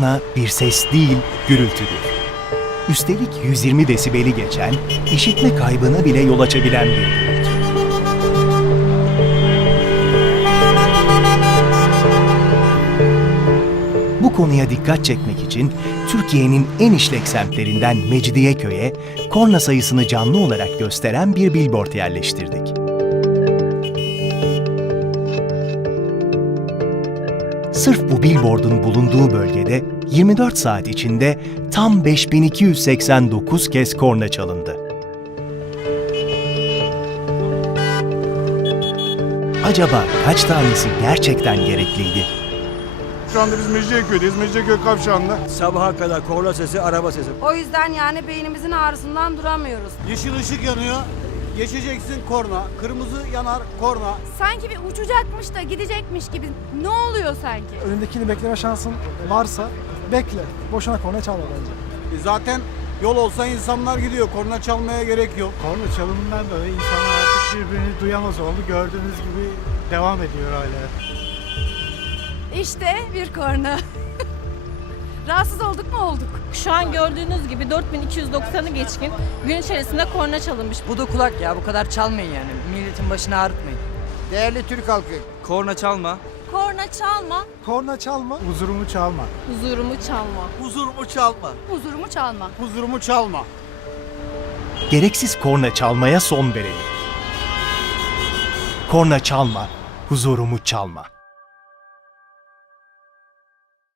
Korna bir ses değil, gürültüdür. Üstelik 120 desibeli geçen, işitme kaybına bile yol açabilen bir gürültü. Bu konuya dikkat çekmek için Türkiye'nin en işlek semtlerinden Mecidiyeköy'e korna sayısını canlı olarak gösteren bir billboard yerleştirdik. Sırf bu billboardun bulunduğu bölgede 24 saat içinde tam 5289 kez korna çalındı. Acaba kaç tanesi gerçekten gerekliydi? Şu anda biz Mecidiyeköy'deyiz. Mecidiyeköy kavşağında. Sabaha kadar korna sesi, araba sesi. O yüzden yani beynimizin ağrısından duramıyoruz. Yeşil ışık yanıyor, geçeceksin korna, kırmızı yanar korna. Sanki bir uçacakmış da gidecekmiş gibi. Ne oluyor sanki? Önündekini bekleme şansın varsa bekle. Boşuna korna çalma bence. Zaten yol olsa insanlar gidiyor, korna çalmaya gerek yok. Korna çalımından dolayı insanlar artık birbirini duyamaz oldu. Gördüğünüz gibi devam ediyor hala. İşte bir korna. Rahatsız olduk mu olduk? Şu an gördüğünüz gibi 4290'ı geçkin gün içerisinde korna çalınmış. Bu da kulak ya, bu kadar çalmayın yani. Milletin başını ağrıtmayın. Değerli Türk halkı, korna çalma. Korna çalma, Korna çalma. Huzurumu çalma. huzurumu çalma. Huzurumu çalma, Huzurumu çalma. huzurumu çalma. Gereksiz korna çalmaya son verelim. Korna çalma, huzurumu çalma.